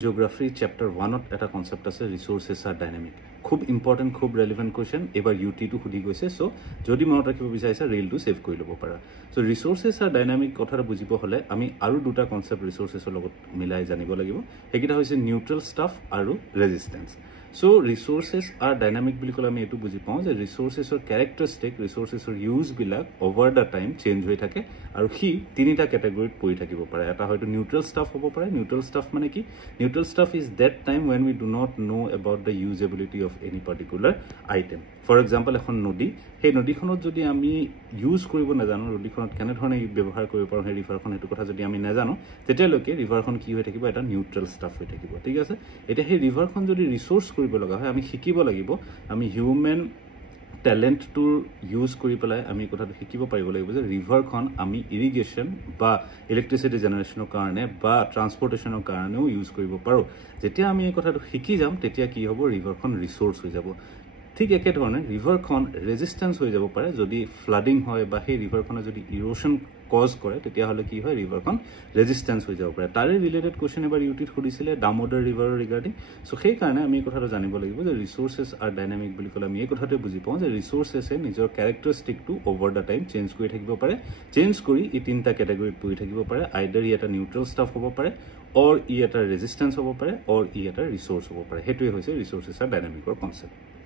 Geography chapter 1 এটা concept আছে resources আর dynamic খুব ইম্পর্টেন্ট খুব রেলেভেন্ট কোয়েশ্চন এবার ইউটি টু সুধি গৈছে সো যদি মনত ৰাখিব বিচাৰিছা ৰিলটো সেভ কৰি ল'ব পাৰা সো ৰিসোৰ্সেস আৰ ডাইনামিক কথাটো বুজিব হলে আমি আৰু দুটা কনসেপ্ট ৰিসোৰ্সেসৰ লগত মিলাই জানিব লাগিব হেকিটা হৈছে নিউট্ৰেল ষ্টাফ আৰু ৰেজিস্ট্যান্স সো ৰিসোৰ্সেস আৰ ডাইনামিক বুলি কলে আমি এটো বুজি পাওঁ যে ৰিসোৰ্সেসৰ ক্যাৰেক্টাৰিস্টিক ৰিসোৰ্সেসৰ ইউজ বিলাক ওভাৰ দা টাইম চেঞ্জ হৈ থাকে আৰু হি তিনিটা ক্যাটাগৰীত পৰি থাকিব পাৰে এটা হয়তো নিউট্ৰেল ষ্টাফ হ'ব পাৰে নিউট্ৰেল ষ্টাফ মানে কি neutral stuff is that time when we do not know about the usability of any particular item. For example, এখন নদী সেই নদীখনত যদি আমি ইউজ কৰিব নাজানো নদীখনত কেনে ধৰণে ব্যৱহাৰ কৰিব পাৰো সেই ৰিভাৰখন হেতু কথা যদি আমি নাজানো তেতিয়ালৈকে ৰিভাৰখন কি হৈ থাকিব এটা নিউট্ৰেল ষ্টাফ হৈ থাকিব ঠিক আছে এটা সেই ৰিভাৰখন যদি ৰিসোৰ্স কৰিব লগা হয় আমি শিকিব লাগিব আমি হিউম্যান ট্যালেন্ট টু ইউজ কৰি পেলাই আমি কথাটো শিকিব পাৰিব লাগিব যে ৰিভাৰখন আমি ইৰিগেশ্যন বা ইলেক্ট্ৰিসিটি জেনাৰেশনৰ কাৰণে বা ট্ৰান্সপোৰ্টেশনৰ কাৰণেও ইউজ কৰিব পাৰো যেতিয়া আমি এই কথাটো শিকি যাম তেতিয়া কি হ'ব ৰিভাৰখন ৰিসোৰ্স হৈ যাব ঠিক একে ধৰণে ৰিভাৰখন ৰেজিস্ট্যান্স হৈ যাব পাৰে যদি ফ্লাডিং হয় বা সেই ৰিভাৰখনে যদি ইৰোশন কজ কৰে তেতিয়া হলে কি হয় ৰিভাৰখন ৰেজিস্ট্যান্স হৈ যাব পাৰে তাৰে ৰিলেটেড কোৱেশ্চন এবাৰ ইউটিত খুদিছিলে দামোদৰ ৰিভাৰ ৰিগাৰ্ডিং সো সেই কাৰণে আমি এই কথাটো জানিব লাগিব যে ৰিসোৰ্সেস আৰ ডাইনামিক বুলি কলে আমি এই কথাটো বুজি পাওঁ যে ৰিসোৰ্সেসে নিজৰ ক্যাৰেক্টাৰিস্টিকটো ওভাৰ দা টাইম চেঞ্জ কৰি থাকিব পাৰে চেঞ্জ কৰি ই তিনটা ক্যাটাগৰীত পৰি থাকিব পাৰে আইদাৰ ই এটা নিউট্ৰেল ষ্টাফ হ'ব পাৰে অৰ ই এটা ৰেজিস্ট্যান্স হ'ব পাৰে অৰ ই এটা ৰিসোৰ্স হ'ব পাৰে হেতুৱে হৈছে ৰিসোৰ্সেস আৰ ডাইনামিকৰ কনসেপ্ট